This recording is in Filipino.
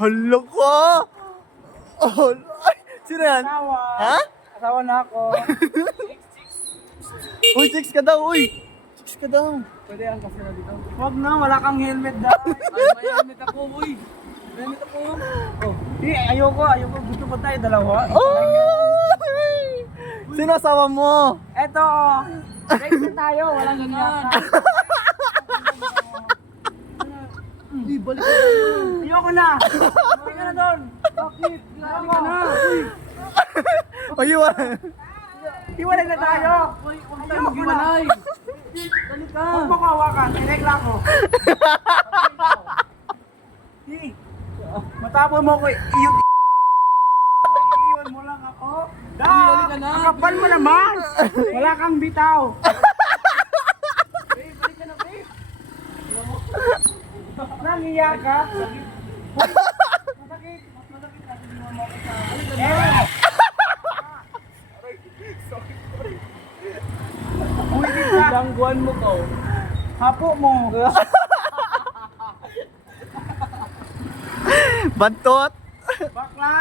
Hala ka! Oh, ay, sino yan? Asawa. Ha? Asawa na ako. Uy, chicks ka daw, uy! Chicks ka daw. Pwede ang kasi na dito. Huwag na, wala kang helmet daw. Ay, may helmet ako, uy. May helmet ako. Oh, di, ayoko. Gusto pa tayo dalawa. Oh! Sino asawa mo? Eto, break na tayo. Walang ganyan. Uy, balik ka tayo. Ayoko na. Balik ka na doon. Bakit? Balik ka na. Uy. Ayun. Hiwalay na tayo. Huwag tayo maghiwalay. Dali ka. Huwag mo kawakan. May regla ko. Di. Matapon mo ko. Iyon mo lang ako. Dali ka na. Ang kapal mo naman. Wala kang bitaw. Babe, balik ka na, babe. Nangiyak ka. Masakit. Mas masakit na. Hindi mo makita. Uwi ka. Langguan mo ko. Hapo mo. Bantot. Bakla.